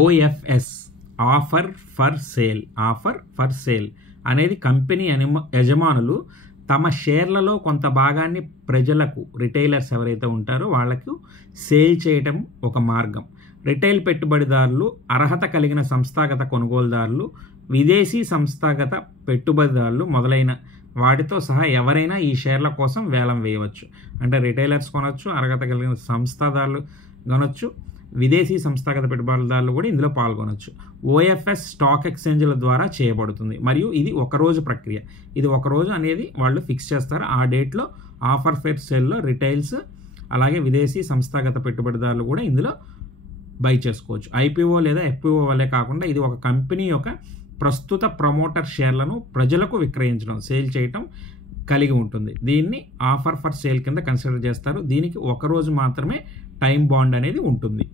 OFS offer for sale అనేది company యజమానులు తమ షేర్లలో కొంత భాగాన్ని ప్రజలకు, రిటైలర్స్ ఎవరైతే ఉంటారో వాళ్ళకు సేల్ చేయటం ఒక మార్గం. రిటైల్ పెట్టుబడిదారులు, అర్హత కలిగిన సంస్థాగత కొనుగోలుదారులు, విదేశీ సంస్థాగత పెట్టుబడిదారులు మొదలైన వాటితో సహా ఎవరైనా ఈ షేర్ల కోసం వేలం వేయవచ్చు. అంటే రిటైలర్స్ కొనవచ్చు, అర్హత కలిగిన సంస్థాదారులు కొనవచ్చు, విదేశీ సంస్థాగత పెట్టుబడిదారులు కూడా ఇందులో పాల్గొనవచ్చు. OFS స్టాక్ ఎక్స్చేంజ్ల ద్వారా చేయబడుతుంది మరియు ఇది ఒకరోజు ప్రక్రియ. ఇది ఒకరోజు అనేది వాళ్ళు ఫిక్స్ చేస్తారు. ఆ డేట్లో ఆఫర్ ఫర్ సేల్లో రిటైల్స్ అలాగే విదేశీ సంస్థాగత పెట్టుబడిదారులు కూడా ఇందులో బై చేసుకోవచ్చు. IPO లేదా FPO వల్లే కాకుండా ఇది ఒక కంపెనీ యొక్క ప్రస్తుత ప్రమోటర్ షేర్లను ప్రజలకు విక్రయించడం, సేల్ చేయటం కలిగి ఉంటుంది. దీన్ని ఆఫర్ ఫర్ సేల్ కింద కన్సిడర్ చేస్తారు. దీనికి ఒకరోజు మాత్రమే టైం బాండ్ అనేది ఉంటుంది.